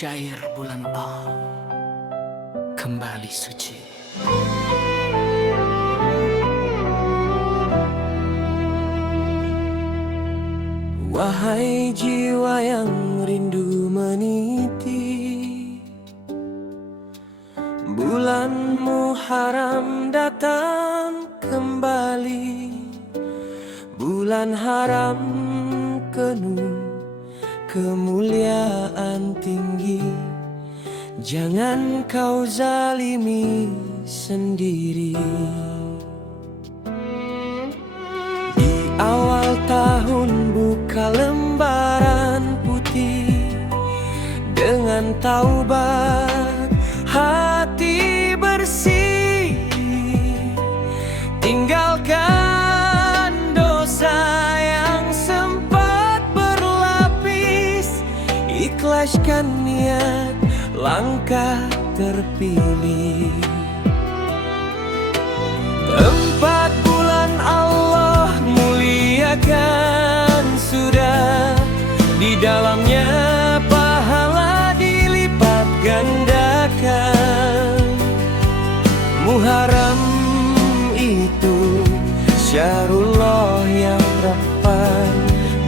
syair bulan A kembali suci. Wahai jiwa yang rindu meniti, bulan Muharram datang kembali. Bulan haram penuh kemuliaan tinggi, jangan kau zalimi sendiri. Di awal tahun buka lembaran putih, dengan taubat hati bersih, tinggalkan dosa yang sempat berlapis, ikhlaskan niat langkah terpilih. Empat bulan Allah muliakan sudah, di dalamnya pahala dilipat gandakan. Muharram itu syahrullah yang rahman,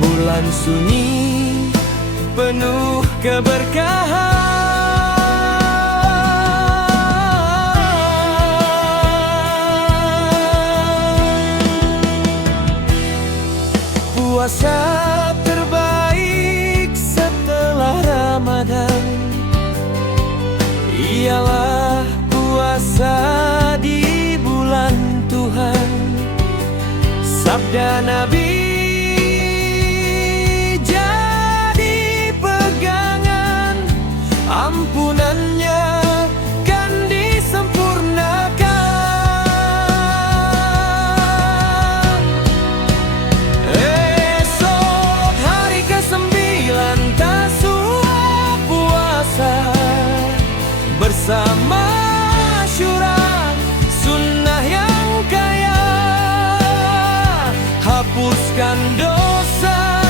bulan sunyi penuh keberkahan. Puasa terbaik setelah Ramadan ialah puasa di bulan Tuhan. Sabda Nabi jadi pegangan, ampunannya kan disempurnakan. Esok hari ke-9 Tasu'a puasa bersama Asyura, sunnah yang kaya, hapuskan dosa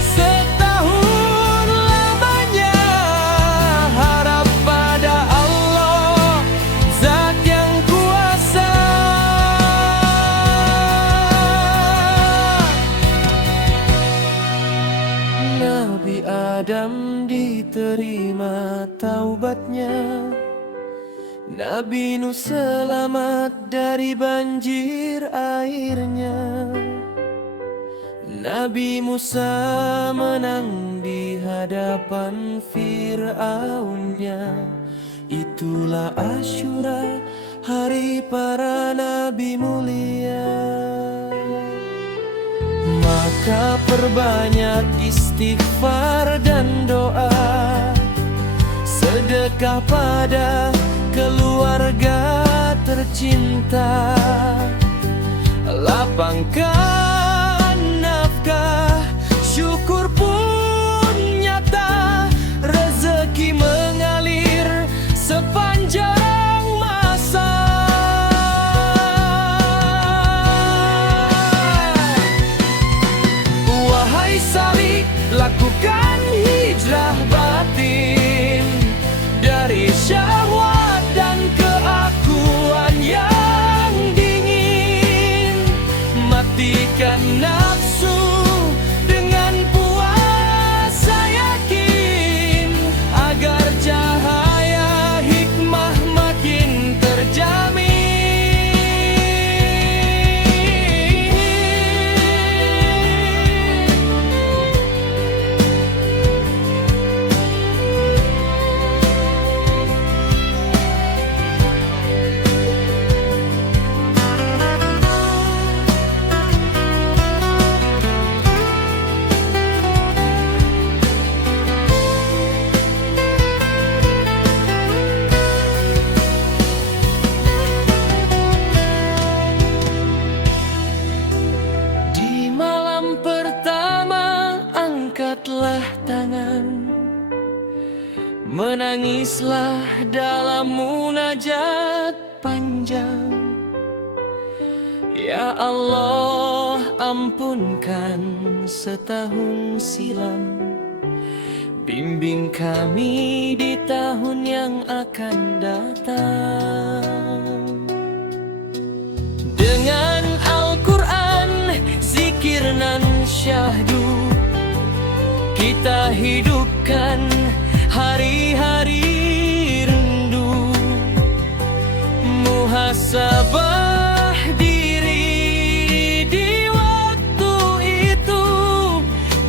setahun lamanya. Harap pada Allah, Zat yang kuasa. Nabi Adam diterima taubatnya, Nabi Nuh selamat dari banjir airnya, Nabi Musa menang di hadapan Fir'aunnya. Itulah Asyura, hari para nabi mulia. Maka perbanyak istighfar dan doa, sedekah pada keluarga tercinta, lapangkan nafkah, syukur pun nyata, rezeki mengalir sepanjang masa. Wahai salik, lakukan hijrah batin dari syahwat dan keakuan yang dingin. Matikan nafsu dengan puasa yakin, agar cahaya hikmah makin terjamin. Angkatlah tangan, menangislah dalam munajat panjang. Ya Allah, ampunkan setahun silam, bimbing kami di tahun yang akan datang. Dengan Al-Quran, zikir nan syahdu, kita hidupkan hari-hari rindu. Muhasabah diri di waktu itu,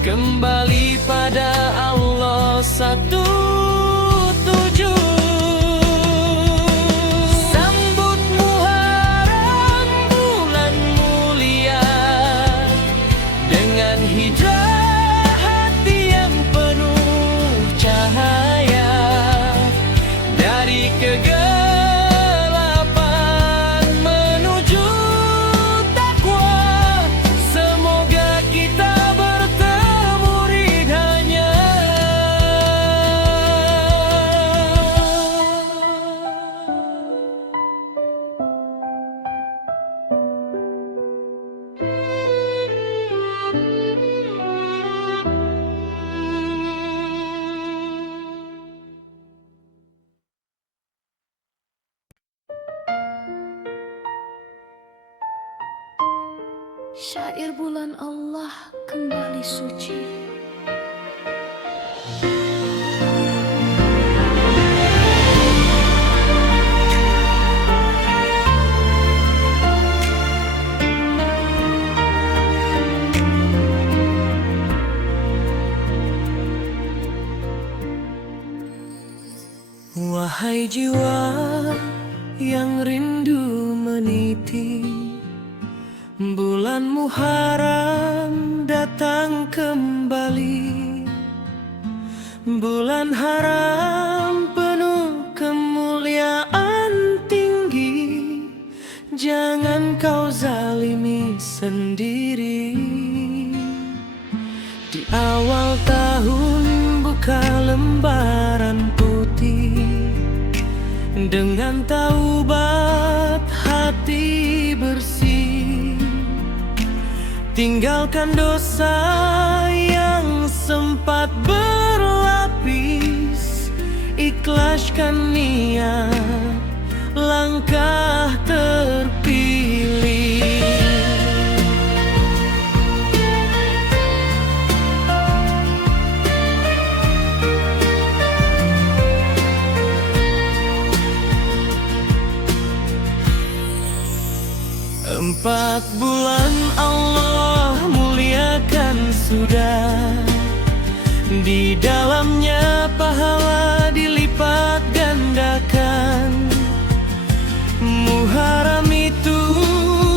kembali pada Allah satu tujuan. Sambut Muharram, bulan mulia, dengan hijrah hati yang penuh cahaya. Dari kegelapan menuju takwa, semoga kita bertemu ridhanya. Syair bulan Allah kembali suci. Wahai jiwa yang rindu meniti, bulan Muharram datang kembali. Bulan haram penuh kemuliaan tinggi, jangan kau zalimi sendiri. Di awal tahun buka lembaran putih, dengan taubat hati bersih. Tinggalkan dosa yang sempat berlapis, ikhlaskan niat langkah terpilih. Empat bulan Allah muliakan sudah, di dalamnya pahala dilipat gandakan. Muharram itu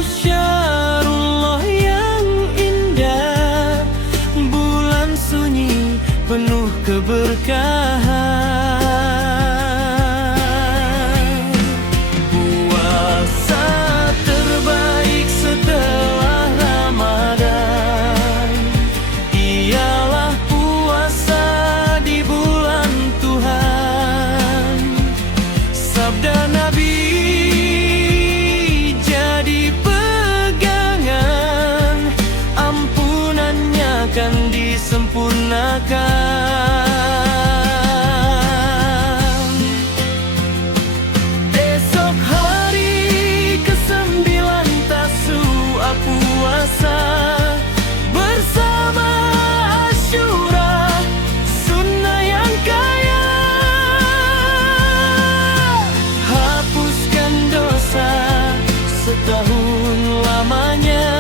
syahrullah yang indah, bulan sunyi penuh keberkahan. Esok hari ke-9 Tasu'a puasa bersama Asyura, sunnah yang kaya. Hapuskan dosa setahun lamanya,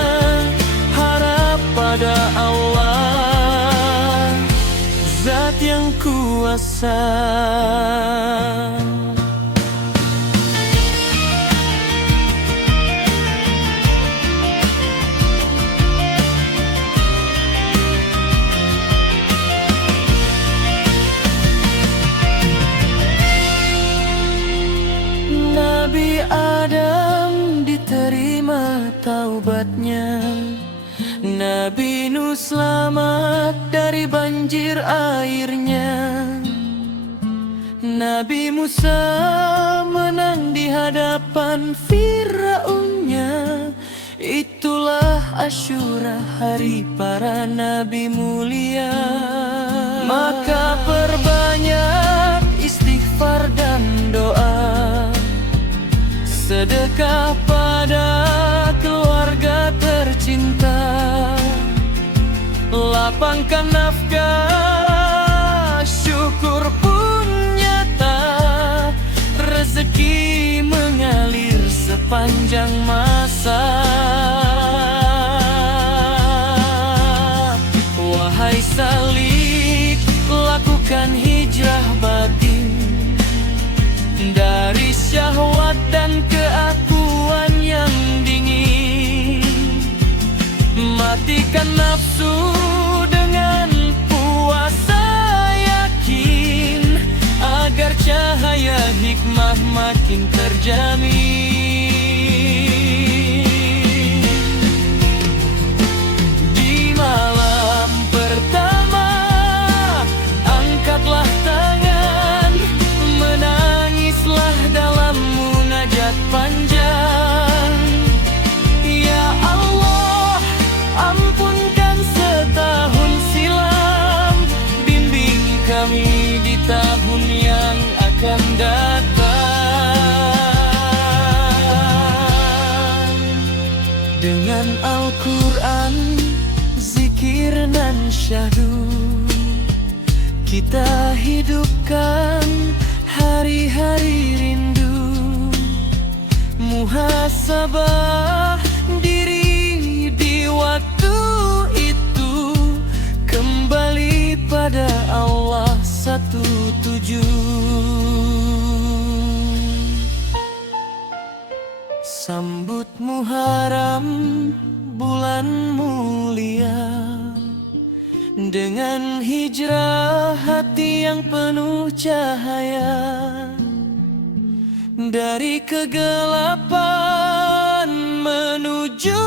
harap pada Allah Zat yang kuasa. Nabi Adam diterima taubatnya, Nabi Nuh selamat dari banjir airnya, Nabi Musa menang di hadapan Firaunnya. Itulah Asyura, hari para nabi mulia. Maka perbanyak sedekah pada keluarga tercinta, lapangkan nafkah, syukur pun nyata, rezeki mengalir sepanjang masa. Wahai salik, lakukan hijrah batin dari syahwat dan keakuan yang dingin. Matikan nafsu dengan puasa yakin, agar cahaya hikmah makin terjamin. Di malam pertama, angkatlah tangan, menangislah dalam munajat panjang. Ya Allah, ampunkan setahun silam, bimbing kami di tahun yang akan datang. Dengan Al-Quran, zikir nan syahdu, kita hidupkan hari-hari rindu. Muhasabah diri di waktu itu, kembali pada Allah satu tujuh. Sambut Muharram, bulan mulia, dengan hijrah hati yang penuh cahaya. Dari kegelapan menuju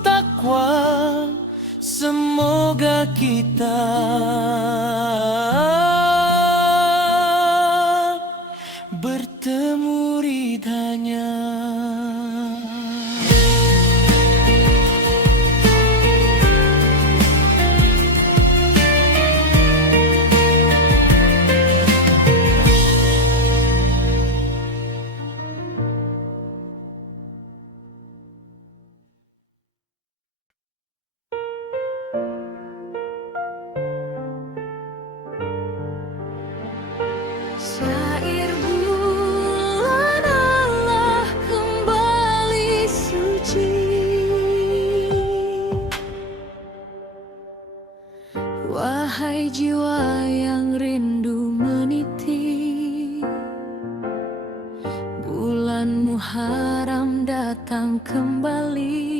takwa, semoga kita bertemu ridhanya. Syair bulan Allah kembali suci. Wahai jiwa yang rindu meniti, bulan Muharram datang kembali.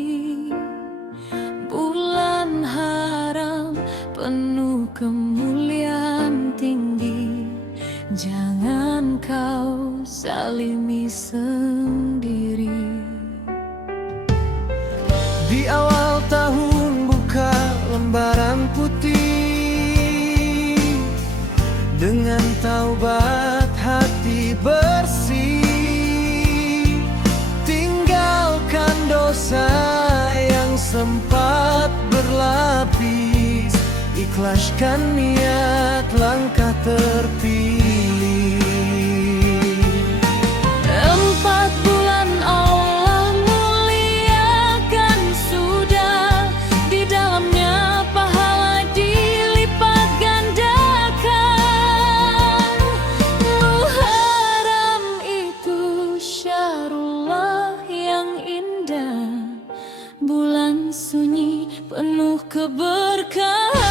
Bulan haram penuh kemuliaan tinggi, jangan kau zalimi sendiri. Di awal tahun buka lembaran putih, dengan taubat hati bersih. Tinggalkan dosa yang sempat berlapis, ikhlaskan niat langkah terpilih. 4 bulan Allah muliakan sudah, di dalamnya pahala dilipat gandakan. Muharram itu syahrullah yang indah, bulan sunyi penuh keberkahan.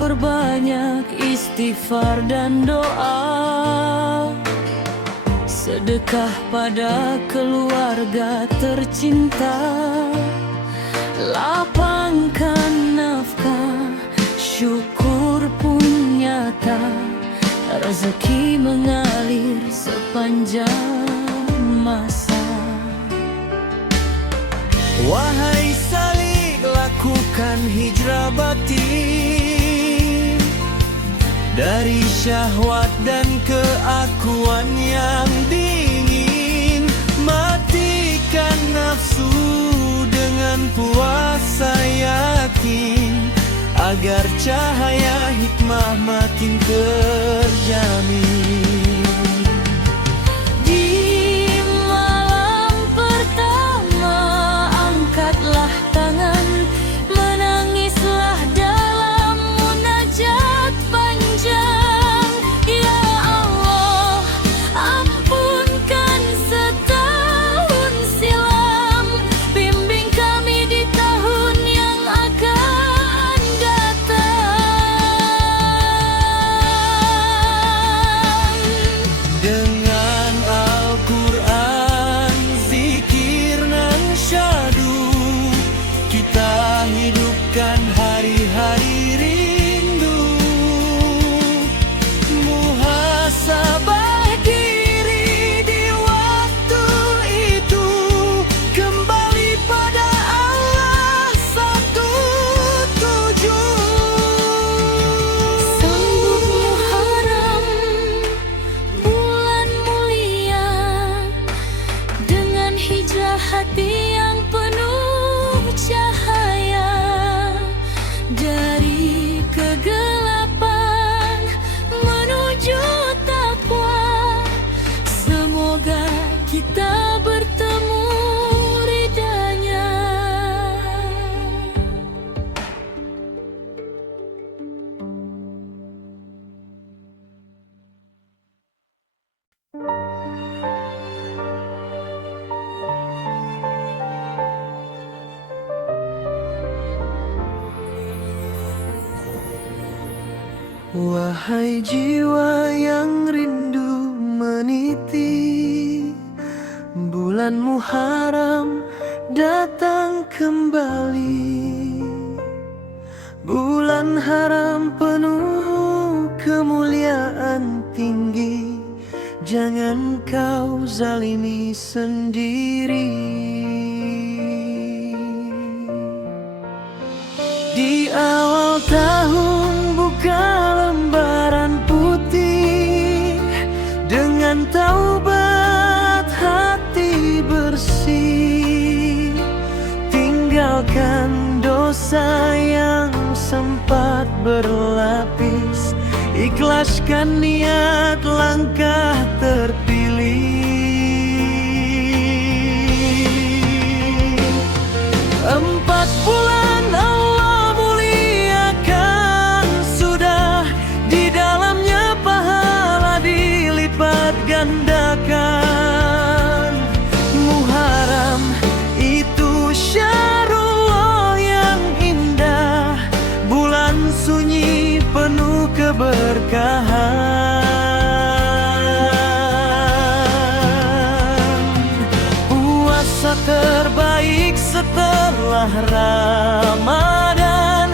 perbanyak istighfar dan doa, sedekah pada keluarga tercinta, lapangkan nafkah, syukur pun nyata, rezeki mengalir sepanjang masa. Wahai salik, lakukan hijrah batin dari syahwat dan keakuan yang dingin. Matikan nafsu dengan puasa yakin, agar cahaya hikmah makin terjamin. Hidupkan hari-hari rindu, muhasabah diri di waktu itu, kembali pada Allah satu tujuan. Sambut Muharram, bulan mulia, dengan hijrah hati yang penuh cahaya. Dari kegelapan menuju takwa, semoga kita bertemu ridanya. Wahai jiwa yang rindu meniti, bulan Muharram datang kembali. Bulan haram penuh kemuliaan tinggi, jangan kau zalimi sendiri. Di awal tahun buka lembaran putih, dengan taubat hati bersih, tinggalkan dosa yang sempat berlapis, ikhlaskan niat langkah terpilih. 4 bulan Allah muliakan, sudah di dalamnya pahala dilipat gandakan. Muharram itu syahrullah yang indah, bulan sunyi penuh keberkahan. Puasa terbaik setelah Ramadan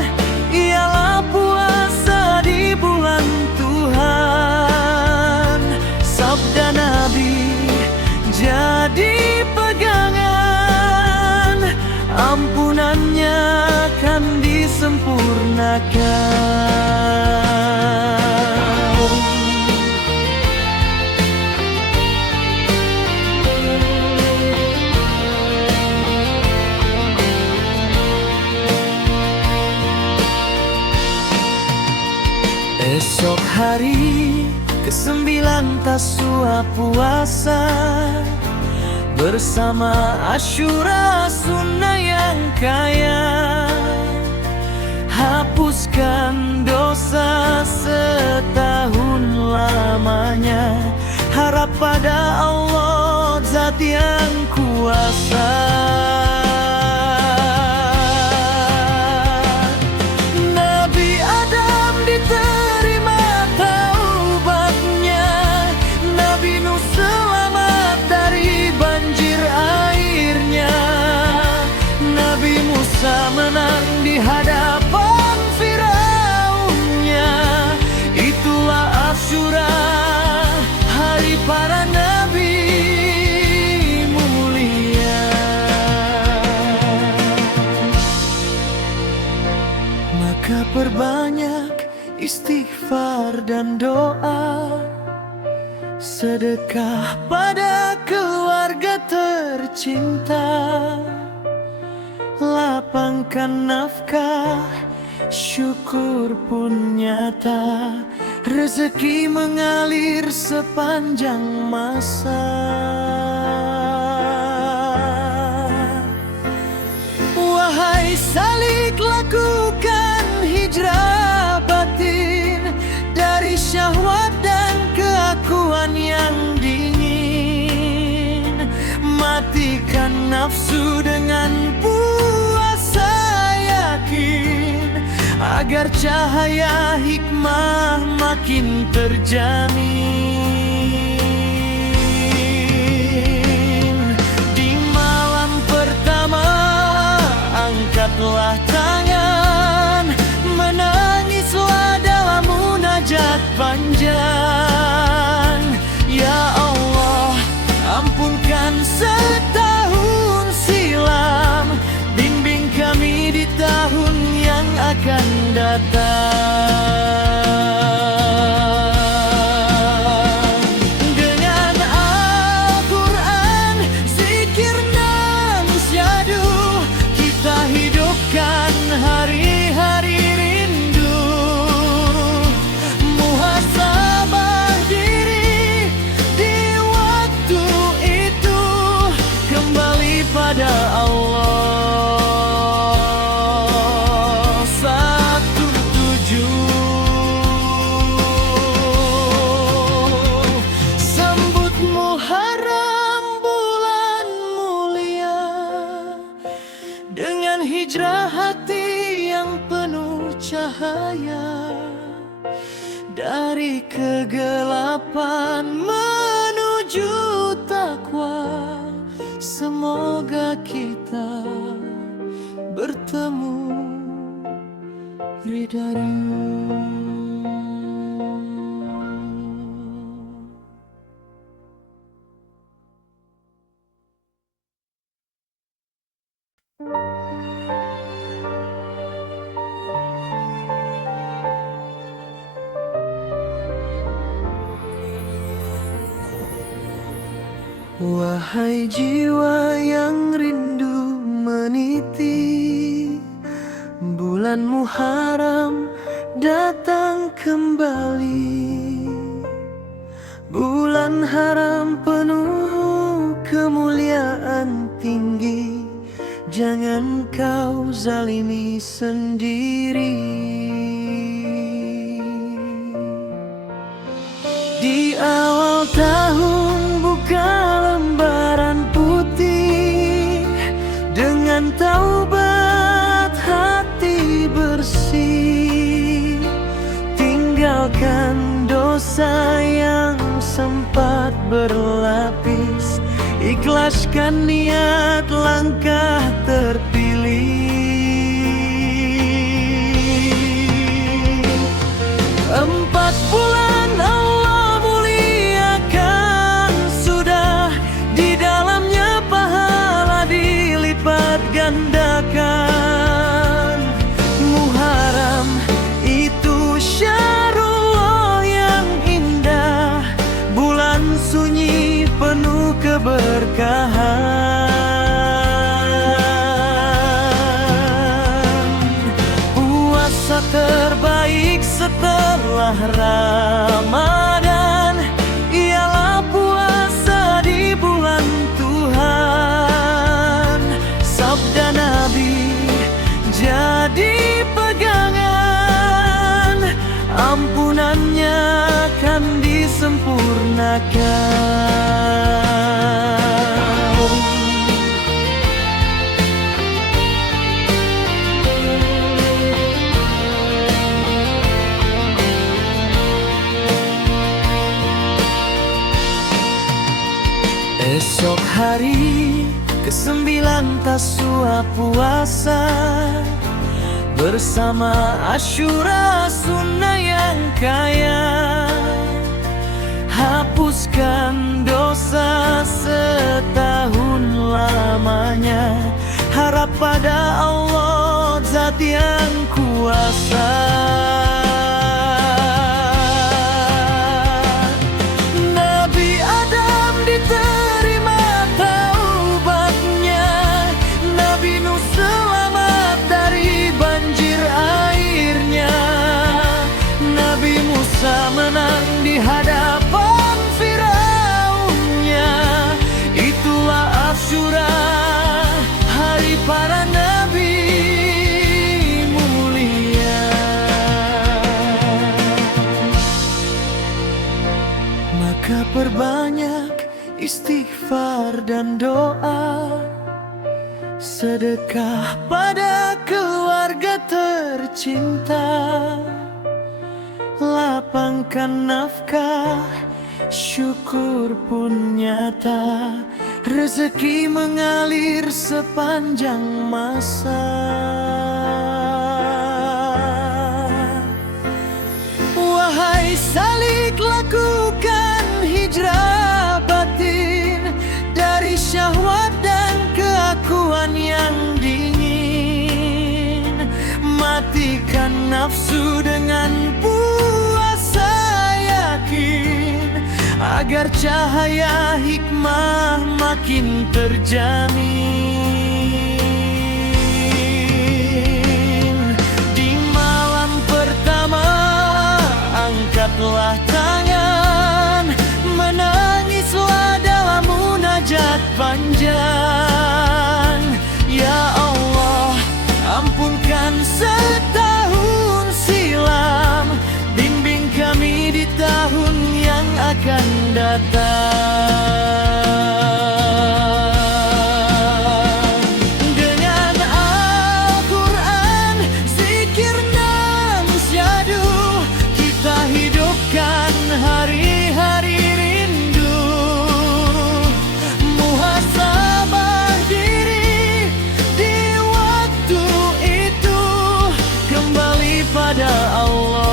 ialah puasa di bulan Tuhan. Sabda Nabi jadi pegangan, ampunannya akan disempurnakan. Esok hari ke-9 Tasu'a puasa, bersama Asyura sunnah yang kaya. Hapuskan dosa setahun lamanya, harap pada Allah zat yang kuasa. Nabi Adam sedekah pada keluarga tercinta, lapangkan nafkah, syukur pun nyata, rezeki mengalir sepanjang masa. Wahai salik, lakukan hijrah batin dari syahwat dan keakuan yang dingin. Matikan nafsu dengan puasa yakin, agar cahaya hikmah makin terjamin. Di malam pertama angkatlah tangan, menangislah dalam munajat panjang. Ya Allah, ampunkan setahun silam, bimbing kami di tahun yang akan datang. Dengan Al-Quran, zikir dan syahdu, kita hidupkan hari-hari rindu. Muhasabah diri di waktu itu, kembali pada Allah. Sambut Muharram, bulan mulia, dengan hijrah hati yang penuh cahaya. Dari kegelapan menuju takwa, semoga kita bertemu ridha-Nya. Wahai jiwa yang rindu meniti, bulan Muharram datang kembali. Bulan haram penuh kemuliaan tinggi, jangan kau zalimi sendiri. Di awal tahun buka lembaran putih, dengan taubat hati bersih. Tinggalkan dosa yang sempat berlapis, ikhlaskan niat langkah terpilih. 4 bulan Allah muliakan sudah, di dalamnya pahala dilipat gandakan. Muharram itu syahrullah yang indah, bulan sunyi penuh keberkahan. Puasa terbaik setelah Ramadan ialah puasa di bulan Tuhan. Sabda Nabi jadi pegangan, ampunannya akan disempurnakan. Esok hari ke-9 Tasu'a puasa, bersama Asyura sunnah yang kaya. Hapuskan dosa setahun lamanya, harap pada Allah zat yang kuasa. Nabi istighfar dan doa, sedekah pada keluarga tercinta, lapangkan nafkah, syukur pun nyata, rezeki mengalir sepanjang masa. Wahai salik, lakukan hijrah batin dari syahwat dan keakuan yang dingin. Matikan nafsu dengan puasa yakin, agar cahaya hikmah makin terjamin. Di malam pertama angkatlah tangan, menangislah dalam munajat panjang. Ya Allah, ampunkan setahun silam, bimbing kami di tahun yang akan datang. Dengan Al-Quran, zikir dan syahdu, kita hidupkan hari-hari rindu. Muhasabah diri di waktu itu, kembali pada Allah.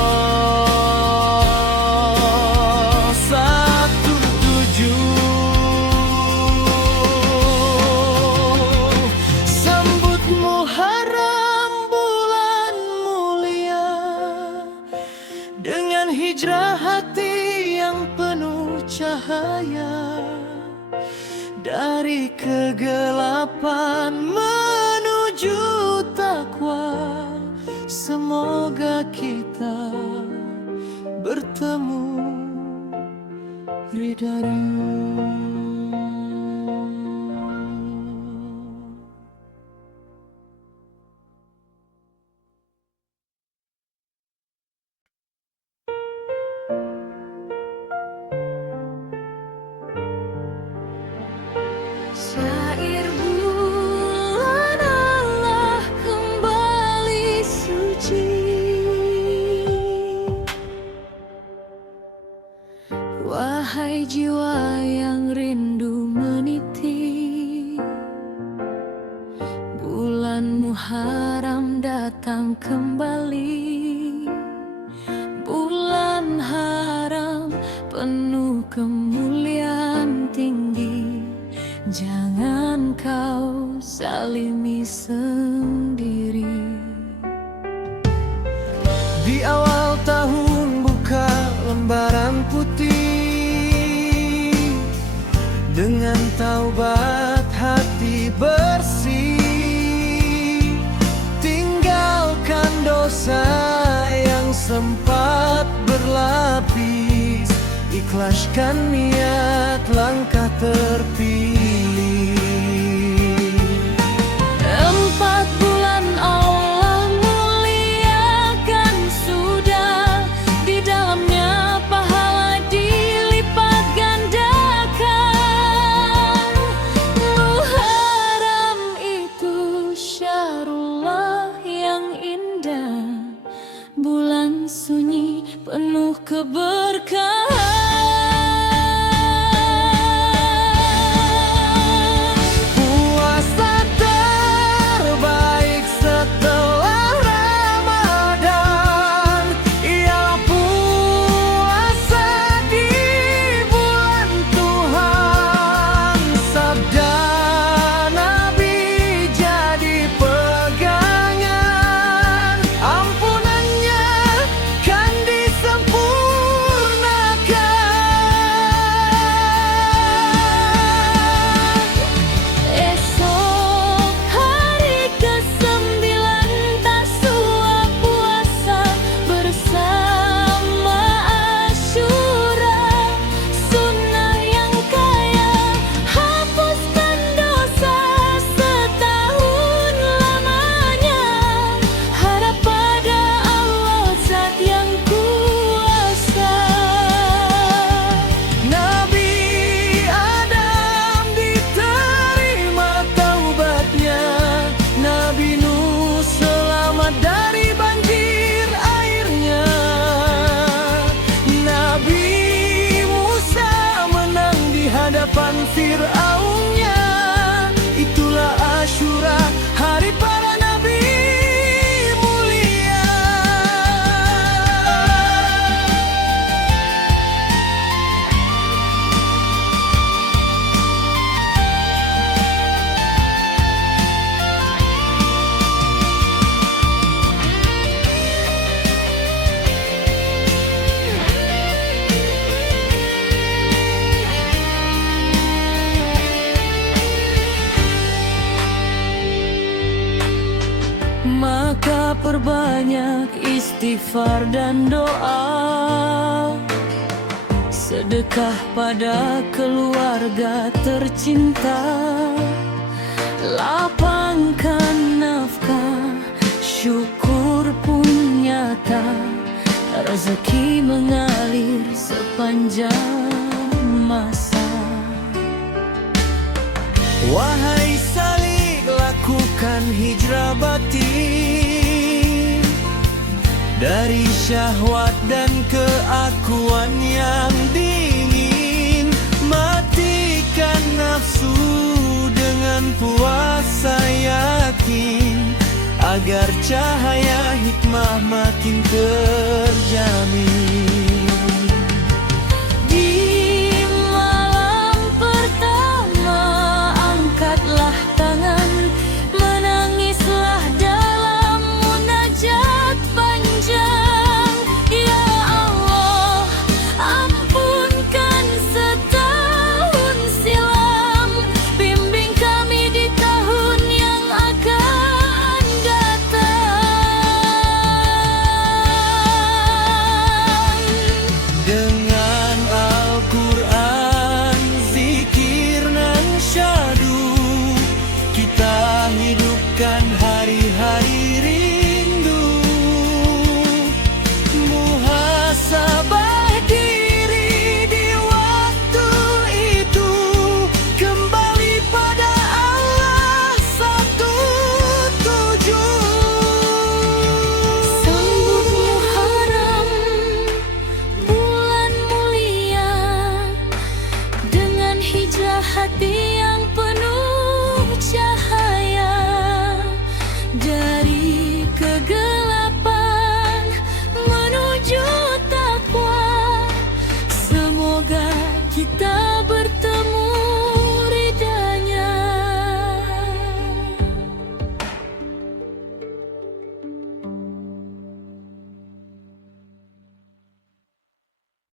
Sambut Muharram, bulan mulia, dengan hijrah hati yang penuh cahaya. Dari kegelapan menuju takwa, semoga kita bertemu ridhamu. Syair bulan Allah kembali suci, wahai jiwa yang rindu meniti. Bulan Muharram datang kembali, bulan haram penuh kemuliaan tinggi. Jangan kau zalimi sendiri. Di awal tahun buka lembaran putih, dengan taubat hati bersih. Tinggalkan dosa yang sempat berlapis, ikhlaskan niat langkah terpilih. 4 bulan Allah muliakan sudah, di dalamnya pahala dilipat gandakan. Muharram itu syahrullah yang indah, bulan sunyi penuh keberkahan. maka perbanyak istighfar dan doa. Sedekah pada keluarga tercinta, lapangkan nafkah, syukur pun nyata, rezeki mengalir sepanjang masa. Wahai salik, lakukan hijrah batin dari syahwat dan keakuan yang dingin. Matikan nafsu dengan puasa yakin, agar cahaya hikmah makin terjamin.